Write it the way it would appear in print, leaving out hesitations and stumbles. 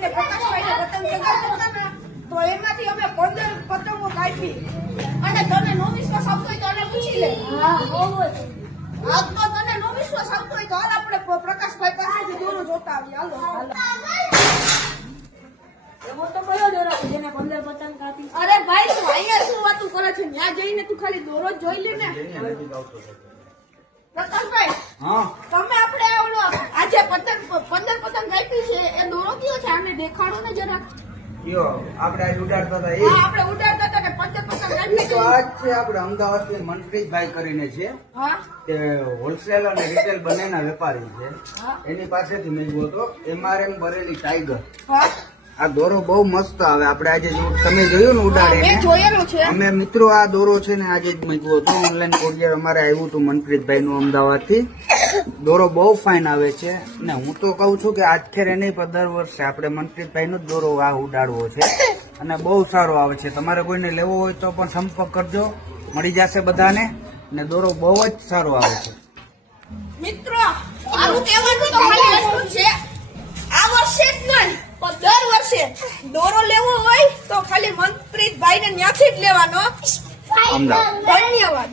મહિને પ્રકાશભાઈને પતંગ ચગાવતા હતા તો એમાંથી અમે 15 પતંગો કાપી અને તને નો વિશ્વાસ આવતો હોય તો આને પૂછી લે. આજ તો તને નો વિશ્વાસ આવતો હોય તો હાલ આપણે પ્રકાશભાઈ પાસેથી દોરો જોતા આવીએ. હાલો એવો તો કયો દોરો છે જેને 15 પતંગ કાપી? અરે ભાઈ તું અહીંયા શું વાતું કરે છે? ત્યાં જઈને તું ખાલી દોરો જ જોઈ લે ને. પ્રકાશભાઈ હા તમે આપણે આવડો આજે 15 પતંગ કાપી છે એ દોરો કયો છે? આને દેખાડો ને જરા. કયો આપણે આજ ઉડાડતા હતા એ હા આપણે ઉડાડતા હતા કે 15 પતંગ કાપી તો આજ છે આપણે અમદાવાદથી મનપ્રીતભાઈ કરીને છે હા તે હોલસેલ અને રિટેલ બંનેના વેપારી છે. હા એની પાસેથી મેળવ્યો હતો MRM બરેલી ટાઈગર. હા આ દોરો બહુ મસ્ત આવે. આપણે આજે તમે જોયું ને મેં ઉડાડીને જોયેલું છે. અમે મિત્રો આ દોરો છે ને આજે જ મૂક્યો હતો. ઓનલાઈન કોરિયર અમારે આવ્યું હતું મનપ્રીતભાઈ નું અમદાવાદ થી. દોરો બહુ ફાઇન આવે છે ને હું તો કઉ છું કે આજખેરે નહીં પણ દર વર્ષે આપણે મનપ્રીતભાઈ નો જ દોરો આ ઉડાડવો છે અને બહુ સારો આવે છે. તમારે કોઈને લેવો હોય તો પણ સંપર્ક કરજો, મળી જશે બધાને. ને દોરો બહુ જ સારો આવે છે. મિત્રો મારું કહેવાનું તો ખાલી એટલું જ છે, આ વર્ષે જ નહીં પણ દર વર્ષે દોરો લેવો હોય તો ખાલી મનપ્રીતભાઈને ત્યાંથી જ લેવાનો. અમદાવાદ. ધન્યવાદ.